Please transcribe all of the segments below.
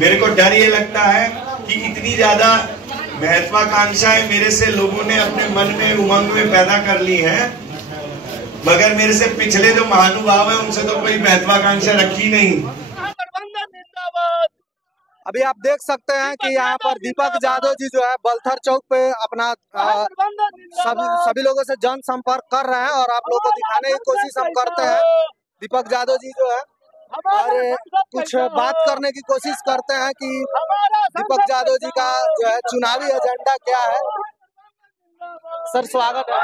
मेरे को डर ये लगता है कि इतनी ज्यादा महत्वाकांक्षाएं मेरे से लोगों ने अपने मन में उमंग में पैदा कर ली हैं, मगर मेरे से पिछले जो महानुभाव है उनसे तो कोई महत्वाकांक्षा रखी नहीं। अभी आप देख सकते हैं कि यहाँ पर दीपक यादव जी जो है बलथर चौक पे अपना सभी लोगों से जन संपर्क कर रहे हैं और आप लोगों को दिखाने की कोशिश हम करते हैं। दीपक यादव जी जो है और कुछ बात करने की कोशिश करते हैं कि दीपक यादव जी का जो है चुनावी एजेंडा क्या है। सर स्वागत है।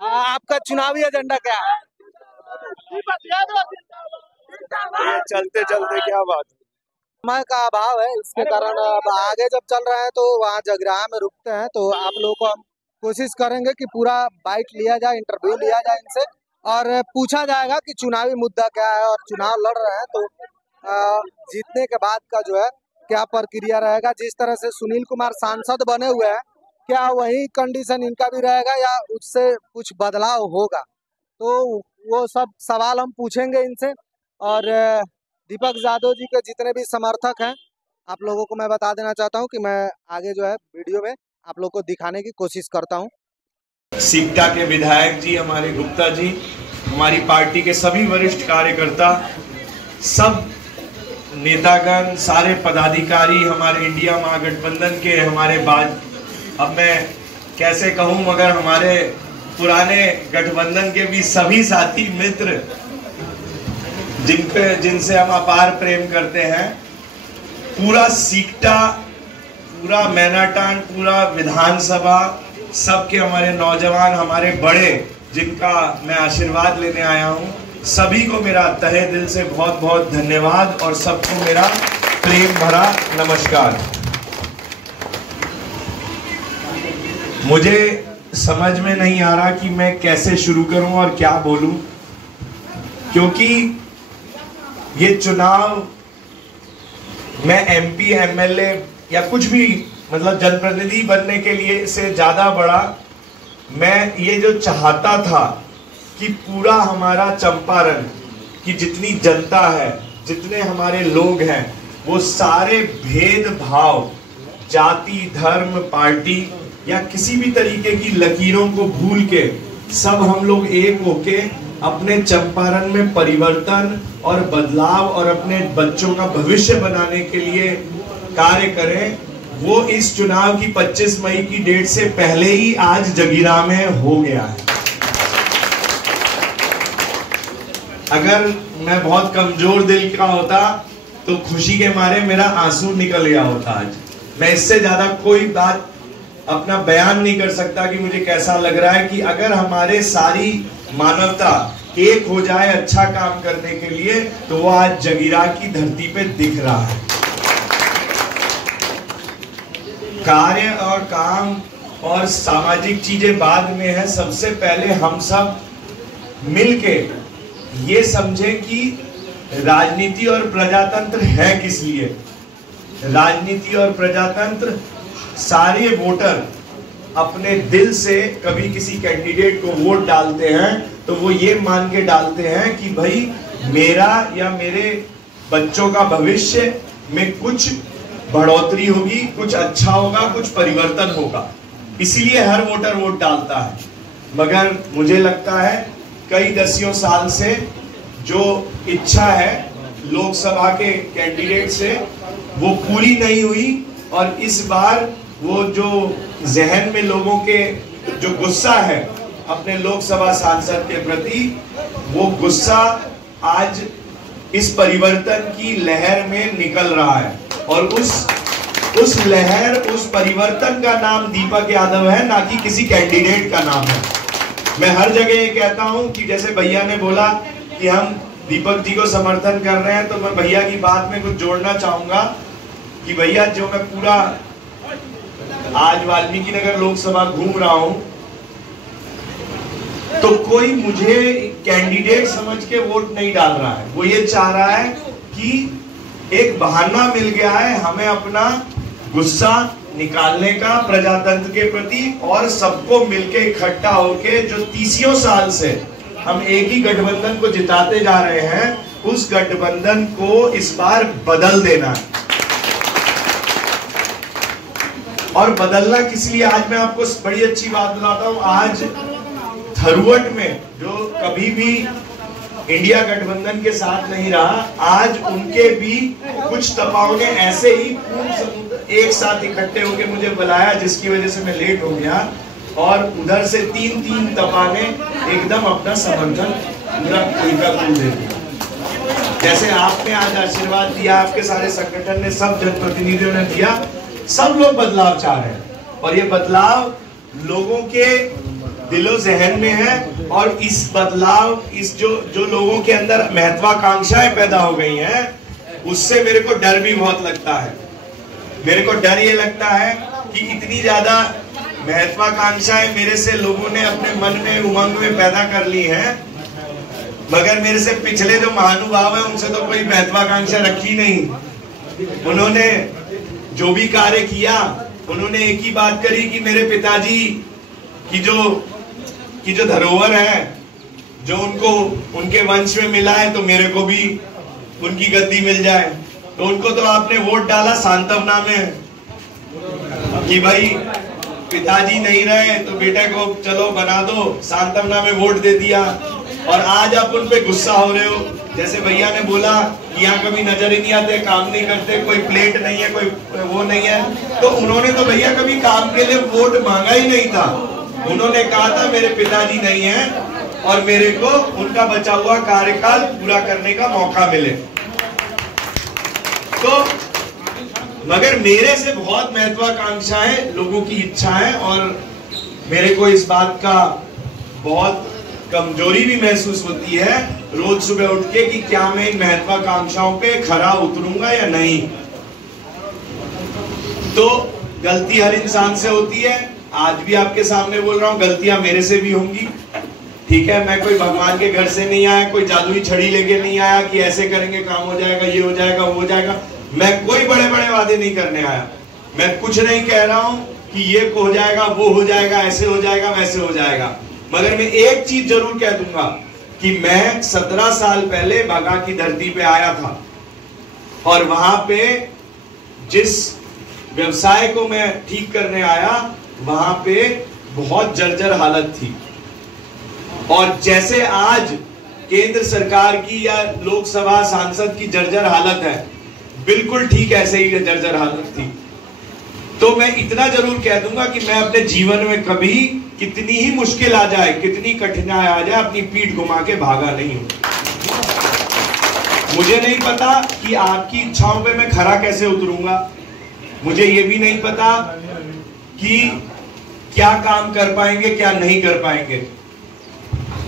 आपका चुनावी एजेंडा क्या है? चलते चलते क्या बात, समय का अभाव है, इसके कारण अब आगे जब चल रहे हैं तो वहाँ जगराहा में रुकते हैं। तो आप लोगों को हम कोशिश करेंगे कि पूरा बाइट लिया जाए, इंटरव्यू लिया जाए इनसे और पूछा जाएगा कि चुनावी मुद्दा क्या है और चुनाव लड़ रहे हैं तो जीतने के बाद का जो है क्या प्रक्रिया रहेगा। जिस तरह से सुनील कुमार सांसद बने हुए हैं, क्या वही कंडीशन इनका भी रहेगा या उससे कुछ बदलाव होगा, तो वो सब सवाल हम पूछेंगे इनसे। और दीपक यादव जी के जितने भी समर्थक हैं, आप लोगों को मैं बता देना चाहता हूं कि मैं आगे जो है वीडियो में आप लोगों को दिखाने की कोशिश करता हूं। सिकटा के विधायक जी, हमारे गुप्ता जी, हमारी पार्टी के सभी वरिष्ठ कार्यकर्ता, सब नेतागण, सारे पदाधिकारी, हमारे इंडिया महागठबंधन के, हमारे बाद अब मैं कैसे कहूं मगर हमारे पुराने गठबंधन के भी सभी साथी मित्र जिनसे हम अपार प्रेम करते हैं, पूरा सिकटा, पूरा मैनाटान, पूरा विधानसभा, सबके हमारे नौजवान, हमारे बड़े जिनका मैं आशीर्वाद लेने आया हूं, सभी को मेरा तहे दिल से बहुत बहुत धन्यवाद और सबको मेरा प्रेम भरा नमस्कार। मुझे समझ में नहीं आ रहा कि मैं कैसे शुरू करूं और क्या बोलूं, क्योंकि ये चुनाव मैं एमपी, एमएलए या कुछ भी मतलब जनप्रतिनिधि बनने के लिए से ज्यादा बड़ा मैं ये जो चाहता था कि पूरा हमारा चंपारण की जितनी जनता है, जितने हमारे लोग हैं, वो सारे भेदभाव, जाति, धर्म, पार्टी या किसी भी तरीके की लकीरों को भूल के सब हम लोग एक होके अपने चंपारण में परिवर्तन और बदलाव और अपने बच्चों का भविष्य बनाने के लिए कार्य करें। वो इस चुनाव की 25 मई की डेट से पहले ही आज जगीरा में हो गया है। अगर मैं बहुत कमजोर दिल का होता तो खुशी के मारे मेरा आंसू निकल गया होता आज। मैं इससे ज्यादा कोई बात अपना बयान नहीं कर सकता कि मुझे कैसा लग रहा है कि अगर हमारे सारी मानवता एक हो जाए अच्छा काम करने के लिए तो वो आज जगीरा की धरती पे दिख रहा है। कार्य और काम और सामाजिक चीजें बाद में है, सबसे पहले हम सब मिलके ये समझें कि राजनीति और प्रजातंत्र है किस लिए। राजनीति और प्रजातंत्र, सारे वोटर अपने दिल से कभी किसी कैंडिडेट को वोट डालते हैं तो वो ये मान के डालते हैं कि भाई मेरा या मेरे बच्चों का भविष्य में कुछ बढ़ोतरी होगी, कुछ अच्छा होगा, कुछ परिवर्तन होगा, इसलिए हर वोटर वोट डालता है। मगर मुझे लगता है कई दसियों साल से जो इच्छा है लोकसभा के कैंडिडेट से वो पूरी नहीं हुई और इस बार वो जो जहन में लोगों के जो गुस्सा है अपने लोकसभा सांसद के प्रति, वो गुस्सा आज इस परिवर्तन की लहर में निकल रहा है और उस लहर, उस परिवर्तन का नाम दीपक यादव है, ना कि किसी कैंडिडेट का नाम है। मैं हर जगह ये कहता हूं कि जैसे भैया ने बोला कि हम दीपक जी को समर्थन कर रहे हैं, तो मैं भैया की बात में कुछ जोड़ना चाहूंगा कि भैया जो मैं पूरा आज वाल्मीकि नगर लोकसभा घूम रहा हूं तो कोई मुझे कैंडिडेट समझ के वोट नहीं डाल रहा है। वो ये चाह रहा है कि एक बहाना मिल गया है हमें अपना गुस्सा निकालने का प्रजातंत्र के प्रति और सबको मिलके इकट्ठा होके जो 30 साल से हम एक ही गठबंधन को जिताते जा रहे हैं उस गठबंधन को इस बार बदल देना है। और बदलना किस लिए, आज मैं आपको बड़ी अच्छी बात बताता हूं। आज धरुवट में जो कभी भी इंडिया गठबंधन के साथ नहीं रहा, आज उनके भी कुछ तपाओं ने ऐसे ही पूर्ण समुद्र एक साथ इकट्ठे होकर मुझे बुलाया, जिसकी वजह से मैं लेट हो गया। और उधर से तीन तपा ने एकदम अपना समर्थन पूरा खुल दे दिया। जैसे आपने आज आशीर्वाद दिया, आपके सारे संगठन ने, सब जनप्रतिनिधियों ने दिया, सब लोग बदलाव चाह रहे हैं। और ये बदलाव लोगों के दिलो जहन में है। और इस बदलाव, इस जो लोगों के अंदर महत्वाकांक्षाएं पैदा हो गई हैं, उससे मेरे को डर भी बहुत लगता है। मेरे को डर ये लगता है कि इतनी ज्यादा महत्वाकांक्षाएं मेरे से लोगों ने अपने मन में, उमंग में पैदा कर ली हैं, मगर मेरे से पिछले जो महानुभाव है उनसे तो कोई महत्वाकांक्षा रखी नहीं। उन्होंने जो भी कार्य किया, उन्होंने एक ही बात करी कि मेरे पिताजी की जो धरोहर है, जो उनको उनके वंश में मिला है, तो मेरे को भी उनकी गद्दी मिल जाए। तो उनको तो आपने वोट डाला सांत्वना में कि भाई पिताजी नहीं रहे तो बेटे को चलो बना दो, सांत्वना में वोट दे दिया। और आज आप उन पे गुस्सा हो रहे हो। जैसे भैया ने बोला कि यहाँ कभी नजर ही नहीं आते, काम नहीं करते, कोई प्लेट नहीं है, कोई वो नहीं है। तो उन्होंने तो भैया कभी काम के लिए वोट मांगा ही नहीं था। उन्होंने कहा था मेरे पिताजी नहीं है और मेरे को उनका बचा हुआ कार्यकाल पूरा करने का मौका मिले। तो मगर मेरे से बहुत महत्वाकांक्षा है, लोगों की इच्छा है। और मेरे को इस बात का बहुत कमजोरी भी महसूस होती है रोज सुबह उठ के कि क्या मैं इन महत्वाकांक्षाओं पे खरा उतरूंगा या नहीं। तो गलती हर इंसान से होती है। आज भी आपके सामने बोल रहा हूं, गलतियां मेरे से भी होंगी। ठीक है, मैं कोई भगवान के घर से नहीं आया, कोई जादुई छड़ी लेके नहीं आया कि ऐसे करेंगे काम हो जाएगा, ये हो जाएगा, वो हो जाएगा। मैं कोई बड़े बड़े वादे नहीं करने आया। मैं कुछ नहीं कह रहा हूं कि ये हो जाएगा, वो हो जाएगा, ऐसे हो जाएगा, वैसे हो जाएगा। मगर मैं एक चीज जरूर कह दूंगा कि मैं 17 साल पहले बागा की धरती पे आया था और वहां पे जिस व्यवसाय को मैं ठीक करने आया, वहां पे बहुत जर्जर हालत थी। और जैसे आज केंद्र सरकार की या लोकसभा सांसद की जर्जर हालत है, बिल्कुल ठीक ऐसे ही जर्जर हालत थी। तो मैं इतना जरूर कह दूंगा कि मैं अपने जीवन में कभी, कितनी ही मुश्किल आ जाए, कितनी कठिनाई आ जाए, अपनी पीठ घुमा के भागा नहीं हूं। मुझे नहीं पता कि आपकी इच्छाओं पे मैं खरा कैसे उतरूंगा। मुझे ये भी नहीं पता कि क्या काम कर पाएंगे, क्या नहीं कर पाएंगे।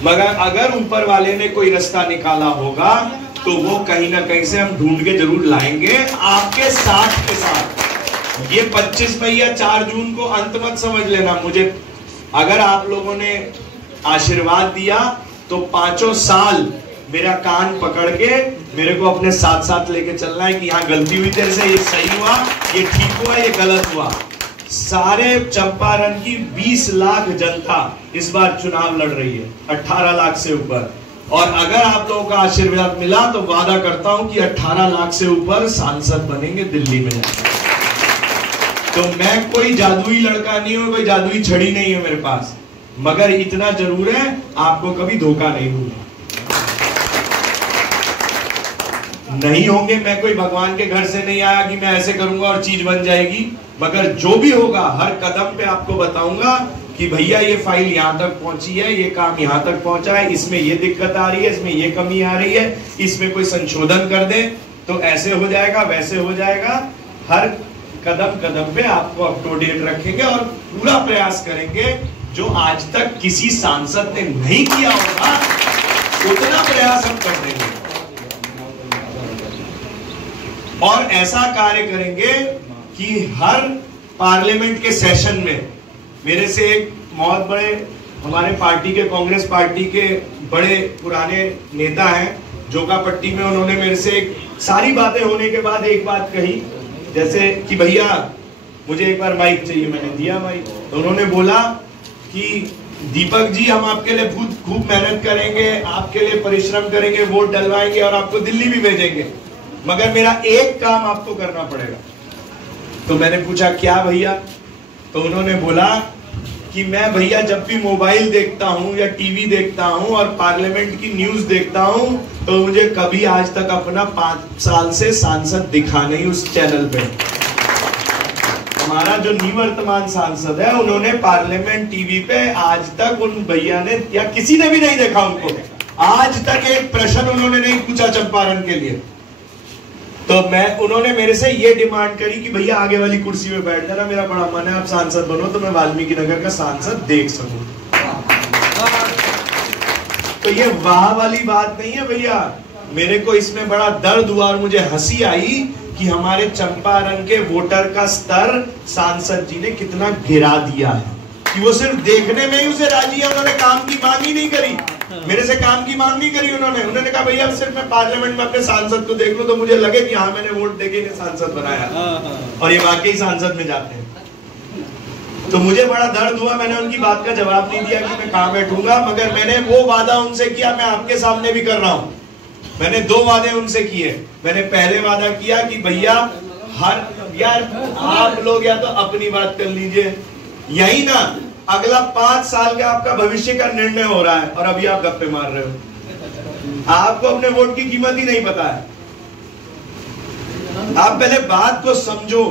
मगर अगर ऊपर वाले ने कोई रास्ता निकाला होगा तो वो कहीं ना कहीं से हम ढूंढ के जरूर लाएंगे, आपके साथ के साथ। ये 25 मई या 4 जून को अंत मत समझ लेना। मुझे अगर आप लोगों ने आशीर्वाद दिया तो 5 साल मेरा कान पकड़ के मेरे को अपने साथ साथ लेके चलना है कि यहाँ गलती हुई तेरे से, ये सही हुआ, ये ठीक हुआ, ये गलत हुआ। सारे चंपारण की 20 लाख जनता इस बार चुनाव लड़ रही है, 18 लाख से ऊपर। और अगर आप लोगों का आशीर्वाद मिला तो वादा करता हूं कि 18 लाख से ऊपर सांसद बनेंगे दिल्ली में। तो मैं कोई जादुई लड़का नहीं हूं, कोई जादुई छड़ी नहीं है मेरे पास। मगर इतना जरूर है, आपको कभी धोखा नहीं दूंगा। नहीं होंगे, मैं कोई भगवान के घर से नहीं आया कि मैं ऐसे करूंगा और चीज बन जाएगी। मगर जो भी होगा हर कदम पे आपको बताऊंगा कि भैया ये फाइल यहाँ तक पहुंची है, ये काम यहाँ तक पहुंचा है, इसमें ये दिक्कत आ रही है, इसमें ये कमी आ रही है, इसमें कोई संशोधन कर दे तो ऐसे हो जाएगा, वैसे हो जाएगा। हर कदम कदम पे आपको अप टू डेट रखेंगे और पूरा प्रयास करेंगे जो आज तक किसी सांसद ने नहीं किया होगा, उतना प्रयास हम कर देंगे। और ऐसा कार्य करेंगे कि हर पार्लियामेंट के सेशन में मेरे से एक बहुत बड़े हमारे पार्टी के, कांग्रेस पार्टी के बड़े पुराने नेता हैं जोकापट्टी में, उन्होंने मेरे से सारी बातें होने के बाद एक बात कही, जैसे कि भैया मुझे एक बार माइक चाहिए, मैंने दिया माइक। तो उन्होंने बोला कि दीपक जी हम आपके लिए खूब मेहनत करेंगे, आपके लिए परिश्रम करेंगे, वोट डलवाएंगे और आपको दिल्ली भी भेजेंगे, मगर मेरा एक काम आपको करना पड़ेगा। तो मैंने पूछा क्या भैया? तो उन्होंने बोला कि मैं भैया जब भी मोबाइल देखता हूं या टीवी देखता हूं और पार्लियामेंट की न्यूज देखता हूं तो मुझे कभी आज तक अपना 5 साल से सांसद दिखा नहीं उस चैनल पे। हमारा जो निवर्तमान सांसद है उन्होंने पार्लियामेंट टीवी पे आज तक उन भैया ने या किसी ने भी नहीं देखा उनको, आज तक एक प्रश्न उन्होंने नहीं पूछा चंपारण के लिए। तो उन्होंने मेरे से ये डिमांड करी कि भैया आगे वाली कुर्सी में बैठ जाना, मेरा बड़ा मन है आप सांसद बनो तो मैं वाल्मीकि नगर का सांसद देख सकूं। तो ये वाह वाली बात नहीं है भैया, मेरे को इसमें बड़ा दर्द हुआ और मुझे हंसी आई कि हमारे चंपारण के वोटर का स्तर सांसद जी ने कितना गिरा दिया है कि वो सिर्फ देखने में ही उसे राजी है। उन्होंने काम की मांग ही नहीं करी, मेरे से काम की मांग नहीं करी उन्होंने कहा भैया सिर्फ मैं पार्लियामेंट में अपने सांसद को देख लूं तो मुझे लगे कि हाँ मैंने वोट देके इन्हें सांसद बनाया और ये वाकई सांसद में जाते हैं। तो मुझे बड़ा दर्द हुआ, मैंने उनकी बात का जवाब नहीं दिया कि मैं कहां बैठूंगा, मगर मैंने वो वादा उनसे किया, मैं आपके सामने भी कर रहा हूं। मैंने 2 वादे उनसे किए। मैंने पहले वादा किया कि भैया यार आप लोग या तो अपनी बात कर लीजिए, यही ना अगला 5 साल का आपका भविष्य का निर्णय हो रहा है और अभी आप गप्पे मार रहे हो, आपको अपने वोट की कीमत ही नहीं पता है। आप पहले बात को समझो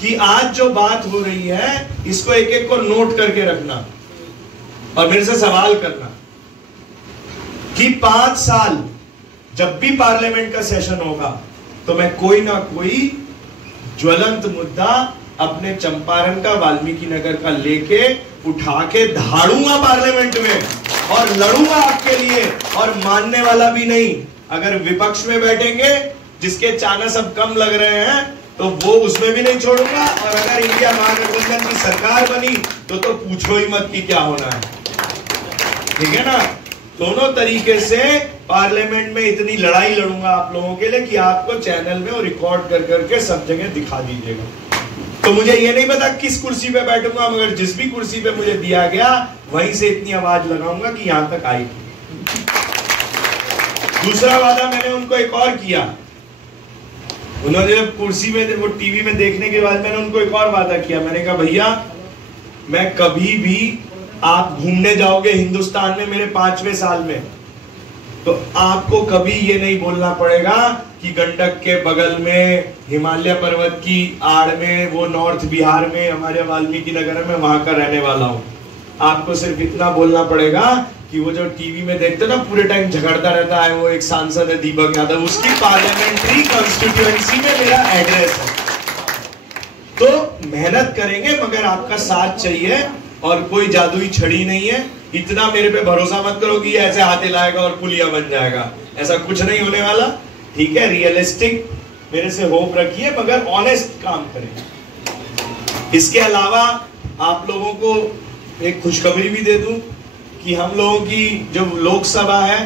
कि आज जो बात हो रही है इसको एक एक को नोट करके रखना और मेरे से सवाल करना कि 5 साल जब भी पार्लियामेंट का सेशन होगा तो मैं कोई ना कोई ज्वलंत मुद्दा अपने चंपारण का, वाल्मीकि नगर का लेके उठा के धाड़ूंगा पार्लियामेंट में और लड़ूंगा आपके लिए, और मानने वाला भी नहीं। अगर विपक्ष में बैठेंगे जिसके चांस अब कम लग रहे हैं तो वो उसमें भी नहीं छोड़ूंगा, और अगर इंडिया महागठबंधन की सरकार बनी तो पूछो ही मत कि क्या होना है। ठीक है ना? दोनों तरीके से पार्लियामेंट में इतनी लड़ाई लड़ूंगा आप लोगों के लिए कि आपको चैनल में और रिकॉर्ड कर करके सब जगह दिखा दीजिएगा। तो मुझे ये नहीं पता किस कुर्सी पे बैठूंगा, मगर जिस भी कुर्सी पे मुझे दिया गया वहीं से इतनी आवाज लगाऊंगा कि यहां तक आई। दूसरा वादा मैंने उनको एक और किया, उन्होंने जब कुर्सी में वो टीवी में देखने के बाद मैंने उनको एक और वादा किया। मैंने कहा भैया मैं कभी भी, आप घूमने जाओगे हिंदुस्तान में मेरे 5वें साल में, तो आपको कभी ये नहीं बोलना पड़ेगा कि गंडक के बगल में हिमालय पर्वत की आड़ में वो नॉर्थ बिहार में हमारे वाल्मीकि नगर में वहां का रहने वाला हूं। आपको सिर्फ इतना बोलना पड़ेगा कि वो जो टीवी में देखते ना पूरे टाइम झगड़ता रहता है, वो एक सांसद है दीपक यादव, उसकी पार्लियामेंट्री कॉन्स्टिट्यूएंसी में मेरा एड्रेस है। तो मेहनत करेंगे मगर आपका साथ चाहिए और कोई जादुई छड़ी नहीं है। इतना मेरे पे भरोसा मत करो कि ऐसे हाथ हिलाएगा और पुलिया बन जाएगा, ऐसा कुछ नहीं होने वाला। ठीक है, रियलिस्टिक मेरे से होप रखिए मगर ऑनेस्ट काम करें। इसके अलावा आप लोगों को एक खुशखबरी भी दे दूं कि हम लोगों की जो लोकसभा है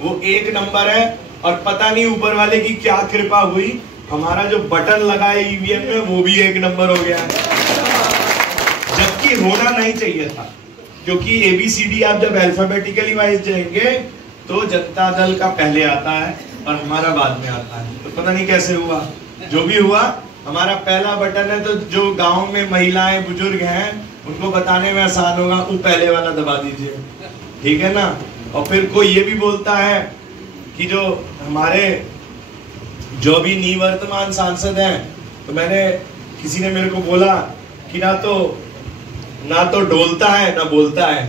वो 1 नंबर है, और पता नहीं ऊपर वाले की क्या कृपा हुई, हमारा जो बटन लगा है ईवीएम में वो भी 1 नंबर हो गया है, जबकि होना नहीं चाहिए था। क्योंकि ABCD आप जब अल्फाबेटिकली वाइज जाएंगे तो जनता दल का पहले आता है और हमारा बाद में आता है। तो पता नहीं कैसे हुआ, जो भी हुआ हमारा पहला बटन है, तो जो गांव में महिलाएं बुजुर्ग हैं उनको बताने में आसान होगा, वो पहले वाला दबा दीजिए। ठीक है ना? और फिर कोई ये भी बोलता है कि जो हमारे जो भी निवर्तमान सांसद हैं, तो किसी ने मेरे को बोला कि ना तो डोलता है ना बोलता है।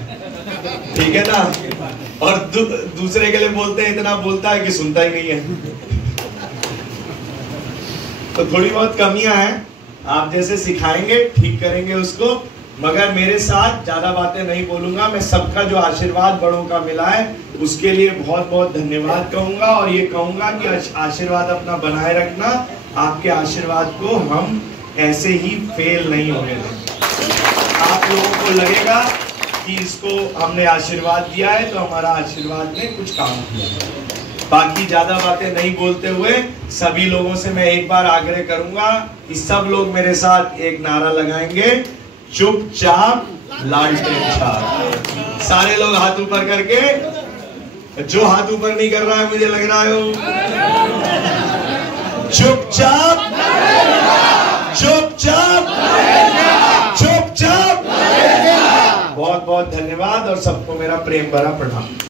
ठीक है ना? और दूसरे के लिए बोलते हैं इतना बोलता है कि सुनता ही नहीं है। तो थोड़ी बहुत कमियां हैं, आप जैसे सिखाएंगे ठीक करेंगे उसको, मगर मेरे साथ ज्यादा बातें नहीं बोलूंगा। मैं सबका जो आशीर्वाद बड़ों का मिला है उसके लिए बहुत बहुत धन्यवाद कहूंगा, और ये कहूंगा कि आशीर्वाद अपना बनाए रखना। आपके आशीर्वाद को हम ऐसे ही फेल नहीं होने देंगे। आप लोगों को लगेगा कि इसको हमने आशीर्वाद दिया है तो हमारा आशीर्वाद ने कुछ काम किया। बाकी ज्यादा बातें नहीं बोलते हुए सभी लोगों से मैं एक बार आग्रह करूंगा कि सब लोग मेरे साथ एक नारा लगाएंगे, चुपचाप लालटेन छाप। सारे लोग हाथ ऊपर करके, जो हाथ ऊपर नहीं कर रहा है मुझे लग रहा है वो चुपचाप चुपचाप चुपचाप। बहुत बहुत धन्यवाद और सबको मेरा प्रेम भरा प्रणाम।